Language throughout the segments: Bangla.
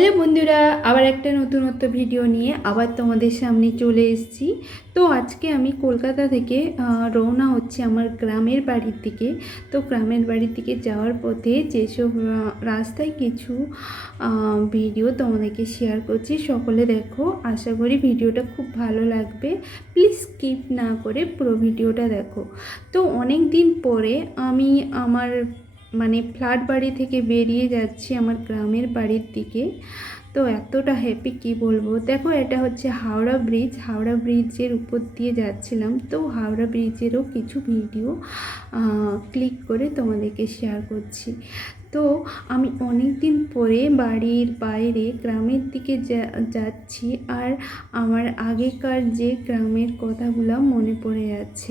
হ্যালো বন্ধুরা, আবার একটা নতুনত্ব ভিডিও নিয়ে আবার তোমাদের সামনে চলে এসেছি। তো আজকে আমি কলকাতা থেকে রওনা হচ্ছি আমার গ্রামের বাড়ির দিকে। তো গ্রামের বাড়ির দিকে যাওয়ার পথে যেসব রাস্তায় কিছু ভিডিও তোমাদেরকে শেয়ার করছি, সকলে দেখো। আশা করি ভিডিওটা খুব ভালো লাগবে। প্লিজ স্কিপ না করে পুরো ভিডিওটা দেখো। তো অনেক দিন পরে আমি আমার ফ্ল্যাট বাড়ি থেকে বেরিয়ে যাচ্ছি আমার গ্রামের বাড়ির দিকে। তো এতটা হ্যাপি কি বলবো। দেখো, এটা হচ্ছে হাওড়া ব্রিজ। হাওড়া ব্রিজের উপর দিয়ে যাচ্ছিলাম। তো হাওড়া ব্রিজেরও কিছু ভিডিও ক্লিক করে তোমাদেরকে শেয়ার করছি। তো আমি অনেক দিন পরে বাড়ির বাইরে গ্রামের দিকে যাচ্ছি, আর আমার আগেকার যে গ্রামের কথাগুলো মনে পড়ে যাচ্ছে।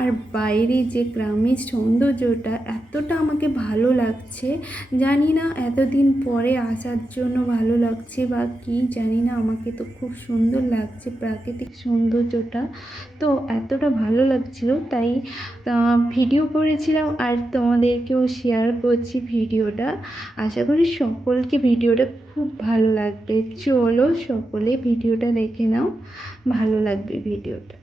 আর বাইরে যে গ্রামের সৌন্দর্যটা এতটা আমাকে ভালো লাগছে, জানি না এতদিন পরে আসার জন্য ভালো লাগছে বা কি জানি না, আমাকে তো খুব সুন্দর লাগছে প্রাকৃতিক সৌন্দর্যটা। তো এতটা ভালো লাগছিল, তাই ভিডিও করেছিলাম আর তোমাদেরকেও শেয়ার করছি ভিডিওটা। আশা করি সকলকে ভিডিওটা খুব ভালো লাগবে। চলো সকলে ভিডিওটা দেখে নাও, ভালো লাগবে ভিডিওটা।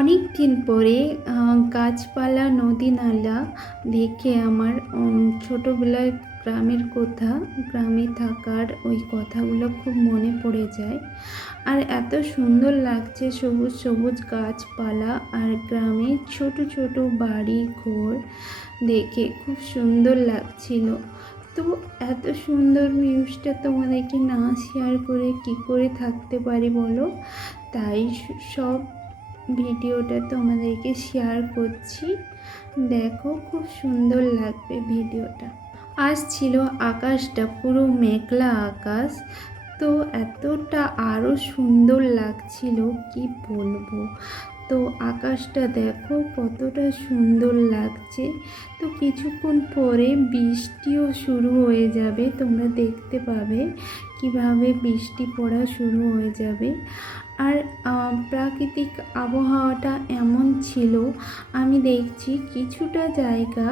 অনেক দিন পরে গাছপালা নদী নালা দেখে আমার ছোটোবেলায় গ্রামের কথা, গ্রামে থাকার ওই কথাগুলো খুব মনে পড়ে যায়। আর এত সুন্দর লাগছে সবুজ সবুজ গাছপালা আর গ্রামে ছোট ছোট বাড়ি ঘর দেখে খুব সুন্দর লাগছিল। তো এত সুন্দর ভিউজটা তোমাদেরকে না শেয়ার করে কি করে থাকতে পারি বলো। তাই সব ভিডিওটা তোমাদেরকে শেয়ার করছি। দেখো, খুব সুন্দর লাগবে ভিডিওটা। আজ ছিল আকাশটা পুরো মেঘলা আকাশ। তো এতটা আরও সুন্দর লাগছিল কি বলবো। তো আকাশটা দেখো কতটা সুন্দর লাগছে। তো কিছুক্ষণ পরে বৃষ্টিও শুরু হয়ে যাবে, তোমরা দেখতে পাবে কিভাবে বৃষ্টি পড়া শুরু হয়ে যাবে। আর প্রাকৃতিক আবহাওয়াটা এমন ছিল, আমি দেখছি কিছুটা জায়গা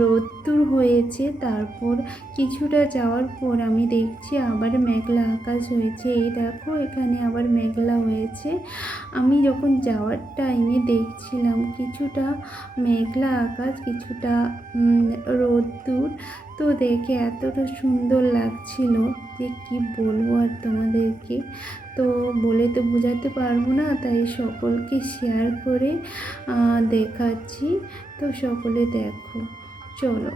রোদ্দুর হয়েছে, তারপর কিছুটা যাওয়ার পর আমি দেখছি আবার মেঘলা আকাশ হয়েছে। এই দেখো, এখানে আবার মেঘলা হয়েছে। আমি যখন যাওয়ার টাইমে দেখছিলাম কিছুটা মেঘলা আকাশ, কিছুটা রোদ্দুর। তো দেখে এতটা সুন্দর লাগছিল যে কি বলবো আর তোমাদেরকে। তো বলে তো বোঝাতে পারবো না, তাই সকলকে শেয়ার করে দেখাচ্ছি। তো সকলে দেখো, চলো।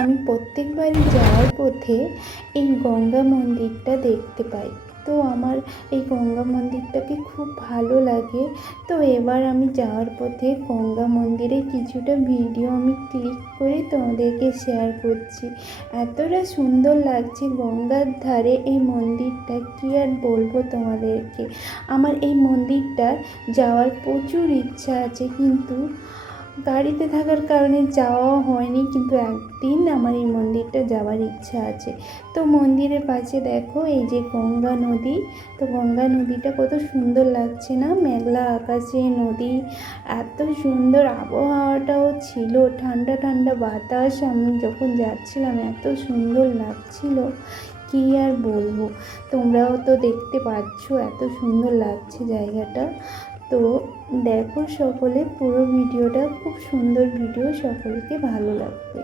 আমি প্রত্যেকবারই যাওয়ার পথে এই গঙ্গা মন্দিরটা দেখতে পাই। তো আমার এই গঙ্গা মন্দিরটাকে খুব ভালো লাগে। তো এবার আমি যাওয়ার পথে গঙ্গা মন্দিরে কিছুটা ভিডিও আমি ক্লিক করে তোমাদেরকে শেয়ার করছি। এতটা সুন্দর লাগছে গঙ্গার ধারে এই মন্দিরটা, কী আর বলবো তোমাদেরকে। আমার এই মন্দিরটা যাওয়ার প্রচুর ইচ্ছা আছে, কিন্তু গাড়িতে থাকার কারণে যাওয়া হয়নি, কিন্তু একদিন আমার এই মন্দিরটা যাওয়ার ইচ্ছা আছে। তো মন্দিরের পাশে দেখো এই যে গঙ্গা নদী, তো গঙ্গা নদীটা কত সুন্দর লাগছে না, মেঘলা আকাশে নদী, এত সুন্দর আবহাওয়াটাও ছিল, ঠান্ডা ঠান্ডা বাতাস, আমি যখন যাচ্ছিলাম এত সুন্দর লাগছিল, কী আর বলবো। তোমরাও তো দেখতে পাচ্ছ এত সুন্দর লাগছে জায়গাটা। তো দেখো সকলে পুরো ভিডিওটা, খুব সুন্দর ভিডিও, সকলকে ভালো লাগবে।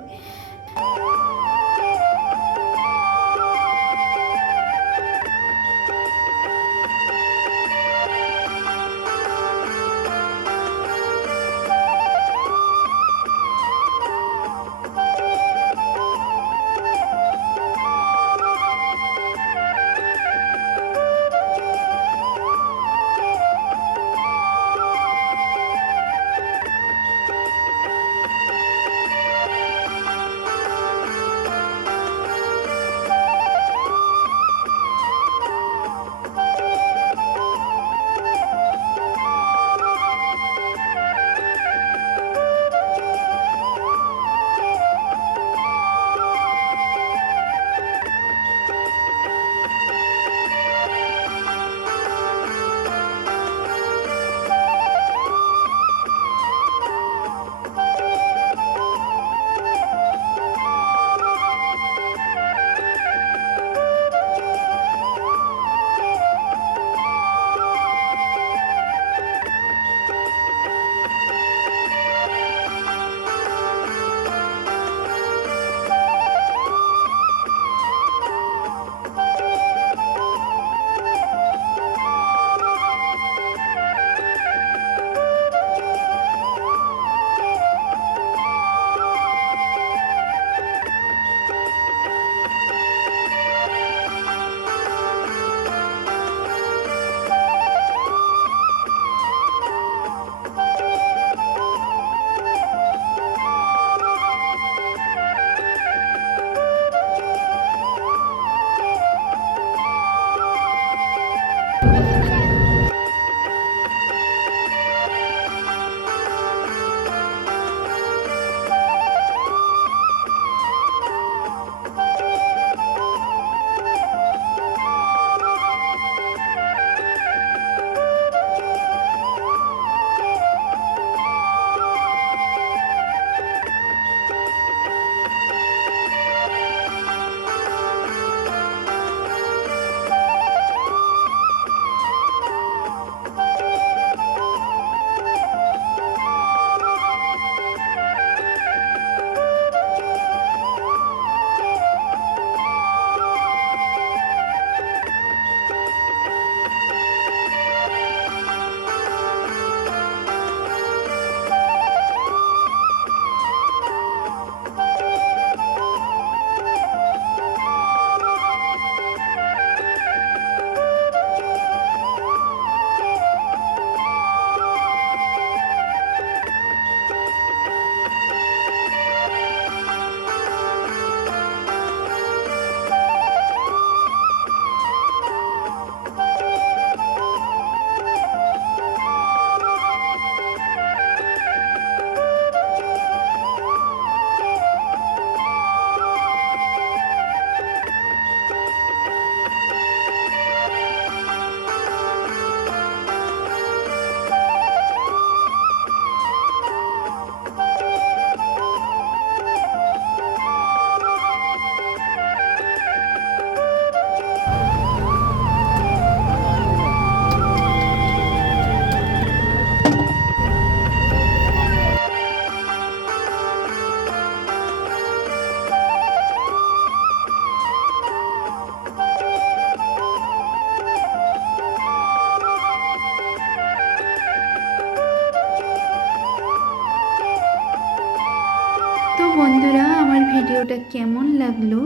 বন্ধুরা, আমার ভিডিওটা কেমন লাগলো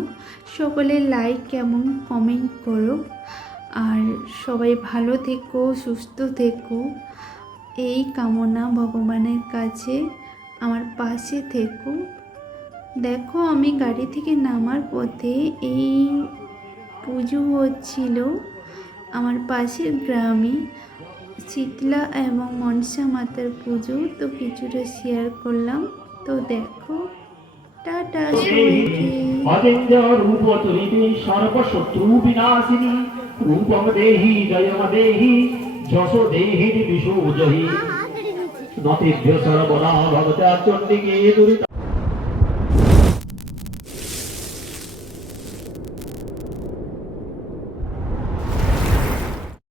সকলে লাইক এবং কমেন্ট করো। আর সবাই ভালো থেকো, সুস্থ থেকো, এই কামনা ভগবানের কাছে আমার পাশে থেকো। দেখো, আমি গাড়ি থেকে নামার পথে এই পুজো হচ্ছিল আমার পাশের গ্রামে, শীতলা এবং মনসা মাতার পুজো। তো কিছুটা শেয়ার করলাম। তো দেখো, টাটা সবাইকে। অদেন্দ্র রূপ তরিতে সর্বশত্রু বিনাশিনী রূপম দেহি জয়ম দেহি যশ দেহি বিশোজহি নতিভ্য সর্বনা ভগতা চণ্ডিকে দুরিতা।